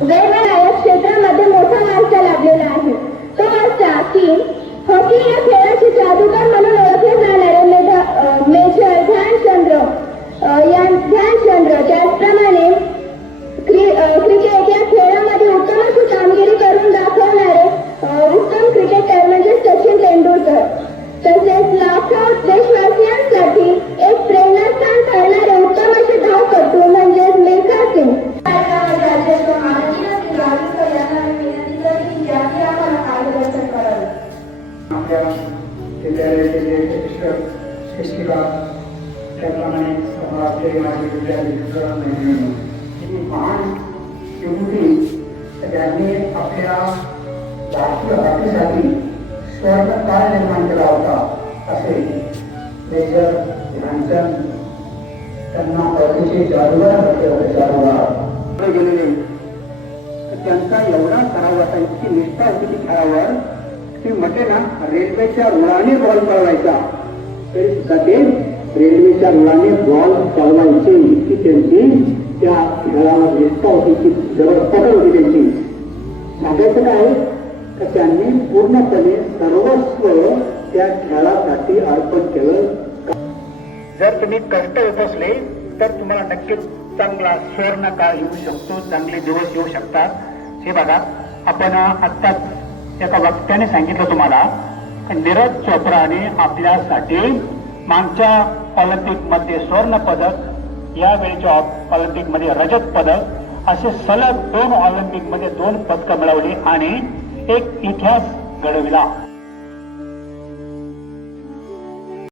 वेगवेगळ्या क्षेत्रामध्ये मोठा वारसा लाभलेला आहे. तो असा की हॉकी या खेळाचे जादूगार म्हणून ओळखले जाणारे मेजर ध्यानचंद्र त्याचप्रमाणे क्रिकेट या खेळामध्ये उत्तम अशी कामगिरी करून दाखवणारे उत्तम क्रिकेटर म्हणजे सचिन तेंडुलकर. तसेच लाखो देशवासियांसाठी एक प्रेरणास्थान ठरणारे उत्तम असे धावपटू म्हणजे मिल्खा सिंग. आपल्या विद्यालयाचे जे शिक्षक शिक्षिका त्याप्रमाणे आपले माझे विद्यार्थी ही महान युवती त्यांनी आपल्या राष्ट्रीय हॉकीसाठी स्वर्ण काळ निर्माण केला होता असे मेजर ध्यानचंद त्यांना हॉकीचे जादूगार म्हटले होते. जादूगार गेलेले त्यांचा एवढा सराव होता, इतकी निष्ठा होती की खेळावर ते म्हटले ना रेल्वेच्या रुळाने बॉल पळवायचा तरी सुद्धा ते रेल्वेच्या रुळाने बॉल पळवायचे इतकी त्यांची त्या खेळावर निष्ठा होती, की जवळ पकड होती त्यांची. सांगायचं काय तर त्यांनी पूर्णपणे सर्वस्व त्या खेळासाठी अर्पण केलं. जर तुम्ही कष्ट होत असले तर तुम्हाला नक्कीच चांगला स्वर्ण काळ येऊ शकतो, चांगले दिवस येऊ शकतात. हे बघा, आपण आत्ताच एका वक्त्याने सांगितलं तुम्हाला, नीरज चोप्राने आपल्यासाठी मागच्या ऑलिम्पिकमध्ये स्वर्ण पदक, यावेळीच्या ऑलिम्पिकमध्ये रजत पदक असे सलग 2 ऑलिम्पिकमध्ये 2 पदकं मिळवली आणि एक इतिहास घडविला.